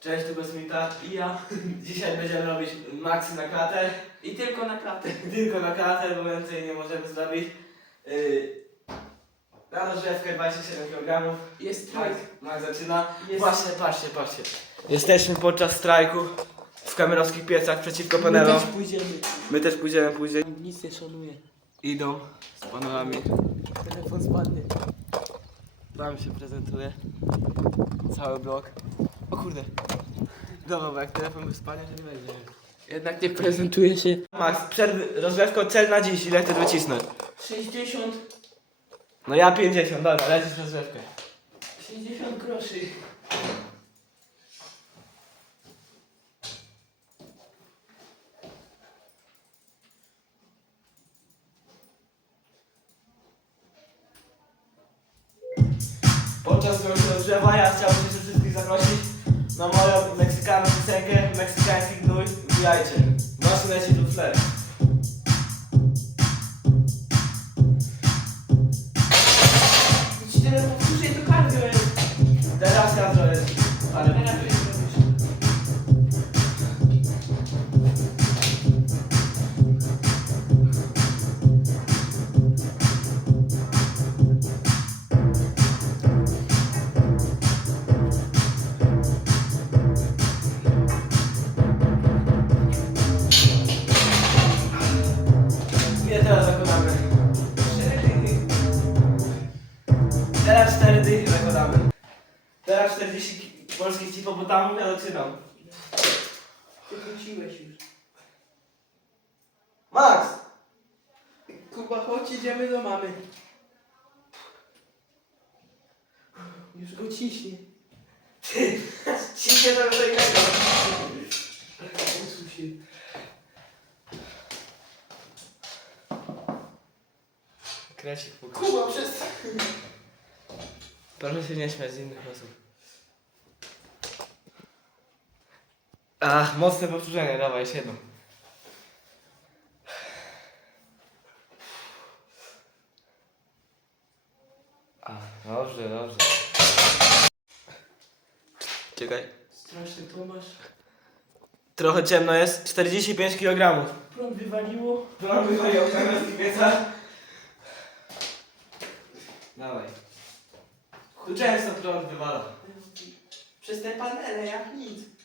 Cześć, tu Kosmita i ja. Dzisiaj będziemy robić maksy na klatę. I tylko na klatę. Tylko na klatę, bo więcej nie możemy zrobić. Yy, na rozrzewkę 27 kg. Jest strajk. Max zaczyna. Jest- Właśnie, patrzcie, patrzcie. Jesteśmy podczas strajku w kamerowskich piecach przeciwko My panelom. też pójdziemy. My też pójdziemy później. Nic nie szanuję. Idą z panelami. Telefon spadnie. Wam się prezentuje cały blok. O kurde. Dobra, bo jak telefon by spadnie, to nie będzie. Jednak nie prezentuje się. Max, przed rozgrzewką cel na dziś, ile chcesz wycisnąć? 60, No ja 50, dobra, lecisz rozgrzewkę. 60 groszy. Podczas rozgrzewania chciałbym na moją meksykańską piosenkę Meksykański gnój, wbijajcie. Nasz leci tu fler. Teraz 40 ki- polskich hipopotamów ja zaczynam. Ty wróciłeś już. Max! Kuba, chodź, idziemy do mamy. Już go ciśnie. Ciśnie do innego. Usuń się. Krecik pokaż. Kuba, przez... Proszę się nie śmiać z innych osób. Ach, mocne powtórzenie, dawaj, jeszcze jedno. A, dobrze, dobrze. Czekaj. Straszny Tomasz. Trochę ciemno jest, 45 kg. Prąd wywaliło. Mamy moje okamierski pieca. Dawaj. Tu często prąd wywala. Przez te panele, jak nic.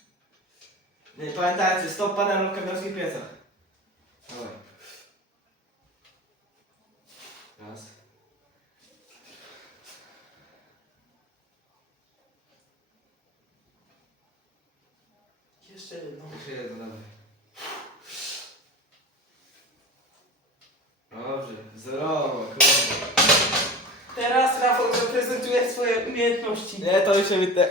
Nie pamiętajcie, stop panelu w kamerskich piecach. Dawaj. Raz. Jeszcze jedno. Jeszcze jedno, dawaj. Dobrze, zerowo, kurde. Teraz Rafał zaprezentuje swoje umiejętności. Nie, to już się wytnę.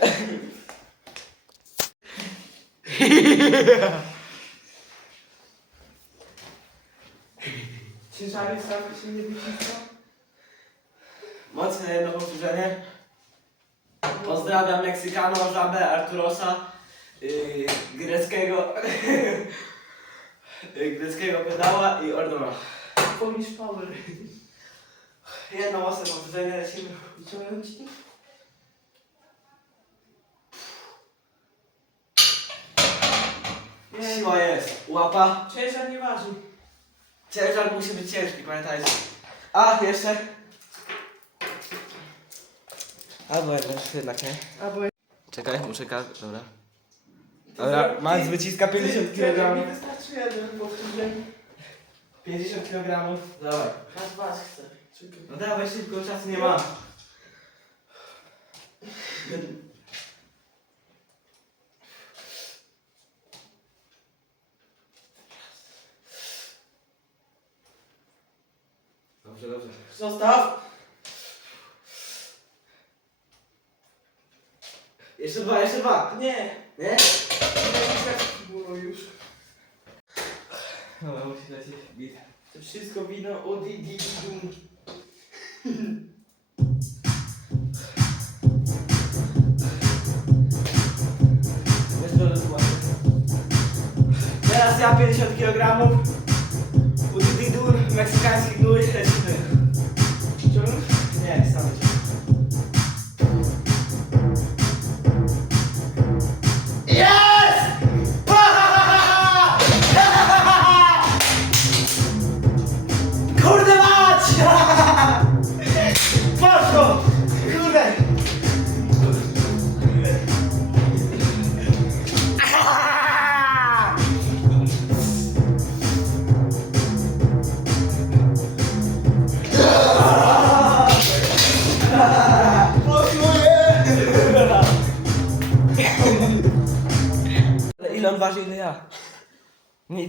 Ciężary stawki się nie wycisną. Mocne jedno powtórzenie. Pozdrawiam Meksykano, Żabę, Arturosa, yy, greckiego, yy, greckiego pedała i Ordona. Polish Power. Jedno mocne powtórzenie, lecimy. Wyciągnąć ci? Nie, Siła jest. Łapa. ciężar nie waży. Ciężar musi być ciężki, pamiętajcie. A, jeszcze. Albo jednak, jednak nie. Albo Czekaj, muszę ka... Dobra. Dobra, Max wyciska 50 Mi kg. wystarczy jeden powtórzenie. 50 kg. Dawaj. Aż was chcę. Czekaj. No dawaj szybko, czasu nie ma. Dobrze, dobrze. Zostaw. Jeszcze dwa, jeszcze dwa. Nie. Nie? Było już. Dobra, musi lecieć. Bit. To wszystko wino od Didi Dum. Weź to rozkładę. Teraz ja 50 kg. Udidur, meksykański gnój,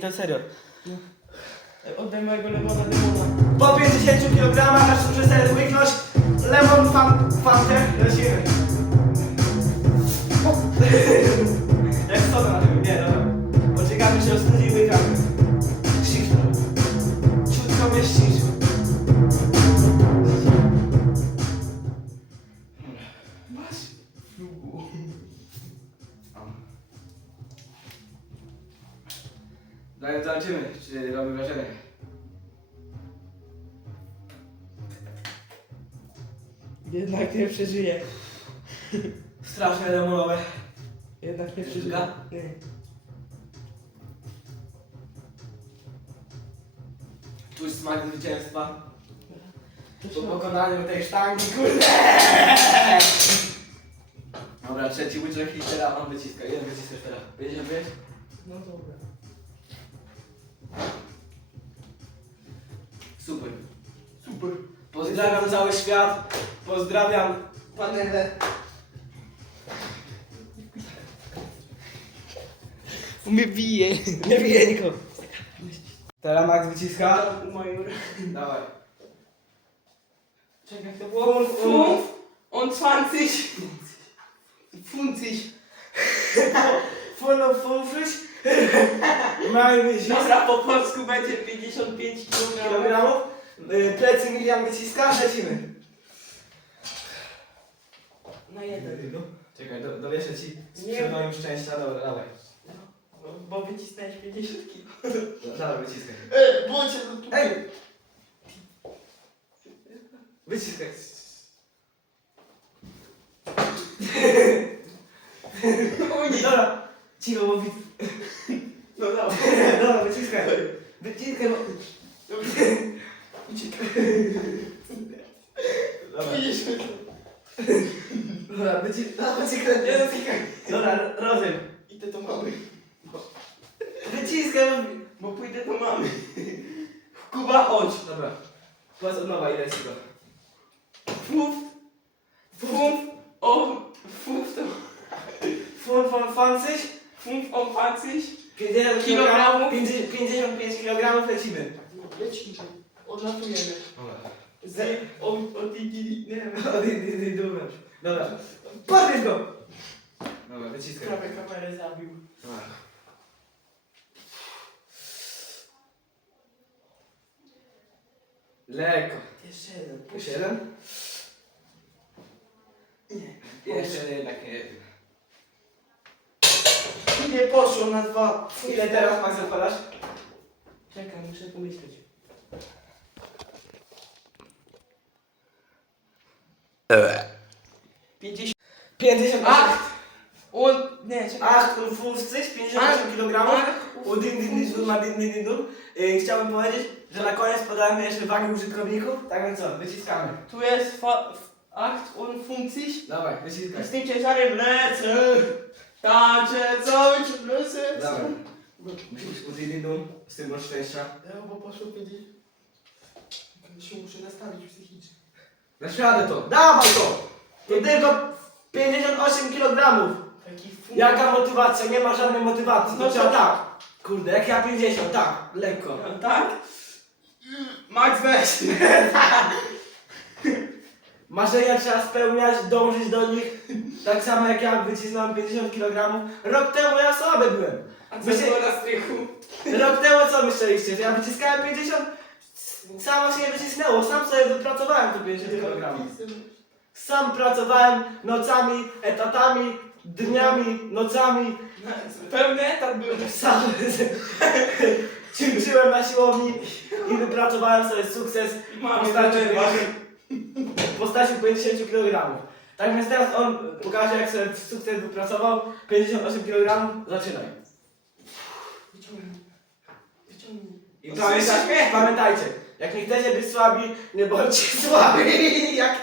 To serio. Ej, Oddaj mojego lemona demona. Po 50 kg aż sobie łyknąć lemon fan, fantę, lecimy. Jak co na tym? Nie, dobra. Poczekamy się ostudzi Zaraz zobaczymy, czy robi wrażenie. Jednak nie przeżyję. Strasznie lemonowe. Jednak nie przeżyję. Nie. Czuć smak zwycięstwa. Po pokonaniu tej sztangi, kurde! Dobra, trzeci łyczek i teraz on wyciska. Jeden wyciskasz teraz. 55? No dobra. Super. Super. Pozdrawiam cały świat. Pozdrawiam panelę. Mnie bije. Nie bije nikogo. Telemax wyciska. Major. Dawaj. Czekaj, to było? On, on, on 20. Funcyś. Voll auf Mamy Dobra, po polsku będzie 55 kg. kilogramów. Y, Plecy Milian wyciska, lecimy. Na jeden. No. Czekaj, do, dowieszę ci z Nie. szczęścia, dobra, dawaj. No, bo wycisnąłeś 50 kg. Dobra, wyciskaj. Ej, bądźcie Ej, dobra, wyciskaj. Dobra, wyciskaj. Nie dotykaj. Dobra, rozumiem. Idę do mamy. Wyciskaj, bo... Bo pójdę do mamy. Kuba, chodź. Dobra. Powiedz od nowa, ile jest tego. Fuf. Fuf. O. Fuf to. Fun, fun, fancyś. Fuf o 20. 50 Kilogramów. kg. 55 kg lecimy. No, lecimy. Odlatujemy. Dobra. Z... O... O... Digi... Nie wiem. Dobra. Podnieś go! Dobra, wyciskaj. Prawie kamerę zabił. Dobra. Lekko. Jeszcze jeden. Jeszcze jeden? Nie. Jeszcze jednak nie jeden. Nie poszło na dwa. Ile teraz Max odpalasz? Czekaj, muszę pomyśleć. Pięćdziesiąt. 58. Ach! On... Nie, czekaj. Ach, un fuscyś, 58 kg. Ach. U din din din dun, ma din din din dun. Y, Chciałbym powiedzieć, że na koniec podajemy jeszcze wagi użytkowników. Tak więc co, wyciskamy. Tu jest fa... f- Acht und 50. Dawaj, wyciskaj. Z tym ciężarem lecę. Tańczę cały czas lecę. Dawaj. Musisz u din din dun, z tym masz szczęścia. Ja bo poszło powiedzieć. się muszę nastawić psychicznie. Dasz radę to. Dawaj to! To tylko 58 kg. Jaka motywacja? Nie ma żadnej motywacji. No trzeba tak. Kurde, jak ja 50, tak, lekko. No, tak? Max weź. Marzenia trzeba spełniać, dążyć do nich. Tak samo jak ja wycisnąłem 50 kg. Rok temu ja słaby byłem. A co się- było na strychu? Rok temu co myśleliście, że ja wyciskałem 50? Samo się nie wycisnęło, sam sobie wypracowałem te 50 kg. Sam pracowałem nocami, etatami, dniami, nocami. Pełny etat był. Sam ćwiczyłem na siłowni i wypracowałem sobie sukces w postaci, denerwa. 50 w postaci 50 kg. Tak więc teraz on pokaże jak sobie sukces wypracował 58 kg. Zaczynaj. Wyciągnij. Wyciągnij. I pamiętaj, słyszysz? pamiętajcie, jak nie chcecie być słabi, nie bądźcie słabi. Jak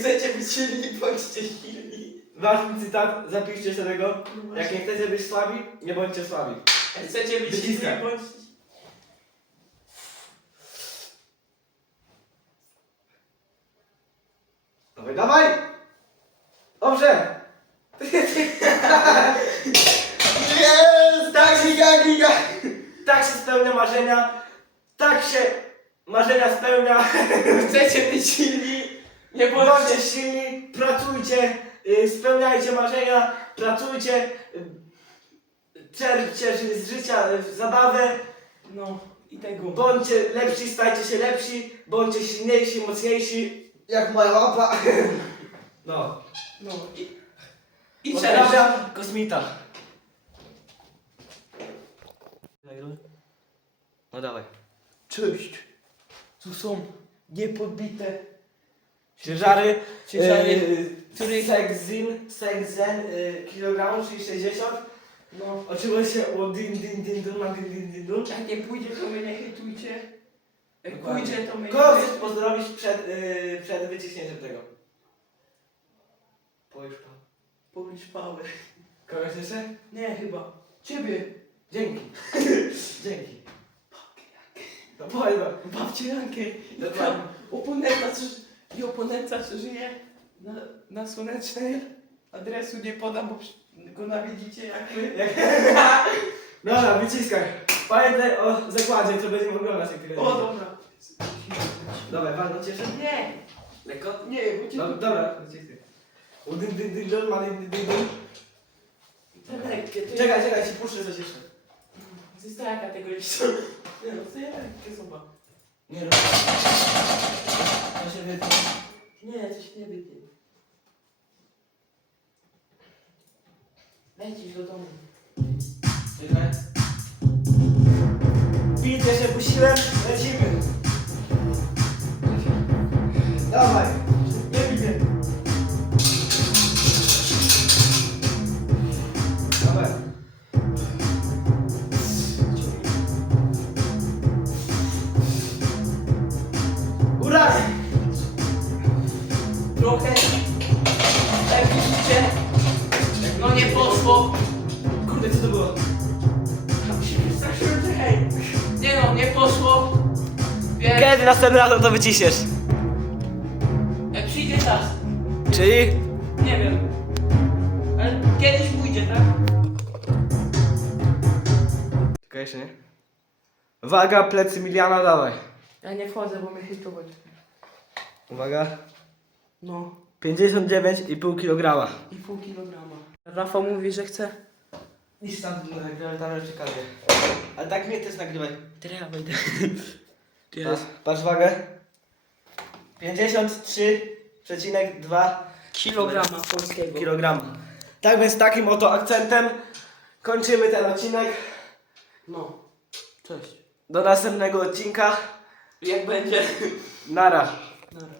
chcecie być silni, bądźcie silni. wasz cytat, zapiszcie sobie tego. Jak nie chcecie być słabi, nie bądźcie słabi. Jak chcecie być silni, bądźcie Dawaj, dawaj! Dobrze! Jest! Tak giga, giga! Tak się spełnia marzenia. Tak się marzenia spełnia. Chcecie być silni? Nie bądźcie Bądźcie silni, pracujcie, y, spełniajcie marzenia, pracujcie, y, czerpcie ży- z życia y, zabawę, No i tego. bądźcie lepsi, stajcie się lepsi, bądźcie silniejsi, mocniejsi. Jak moja łapa. No. No i, i cześć. Pozdrawiam, kosmita. No dawaj. Cześć. Tu są niepodbite Ciężary, Ciężary, yy, których- Sexzin, Sexzen, yy, kilogramów, czyli 60. No. Oczywiście o din din din dun, mam din din din dun. Jak nie pójdzie, to mnie nie hejtujcie. Jak Dokładnie. pójdzie, to mnie Kogo nie chcesz pozdrowić przed, yy, przed wyciśnięciem tego? Powiesz pan. Polish power. Kogoś jeszcze? Nie, chyba. Ciebie. Dzięki. Dzięki. No powiedz pan. Babcię Jankę. Dokładnie. Oponenta, co, i oponenta, co żyje na, na Słonecznej. Adresu nie podam, bo przy- go nawiedzicie jak wy. Jak... Dobra, wyciskaj. Pamiętaj o zakładzie, co będziemy oglądać jak. O, dobra. Dobra, pan cieszę? Nie. Lekko? Nie, bo cię... No, dobra, wyciskaj. U ma. Te lekkie, to Czekaj, czekaj, ci puszczę coś jeszcze. Została kategoryczna. Nie no, to ja. Nie no. To się. Nie, coś nie wyjdzie. Lecisz do domu. Czekaj. Widzę, się puściłem, lecimy. Dawaj. Kiedy następnym razem to wyciśniesz? jak przyjdzie czas, Czyli? nie wiem. Ale kiedyś pójdzie, tak? Czekaj jeszcze, nie? Waga, plecy Miliana, dawaj. Ja nie wchodzę, bo mnie hejtować. Uwaga. No, 59,5 kg. i pół kilograma. Rafał mówi, że chce. Niż tam nagrywamy tam każdy. Ale tak mnie też nagrywaj. Teraz ja wejdę. Patrz, patrz wagę. 53,2 Kilograma polskiego. kg. Tak więc takim oto akcentem kończymy ten odcinek. No, cześć. Do następnego odcinka. Jak będzie? Nara. Nara.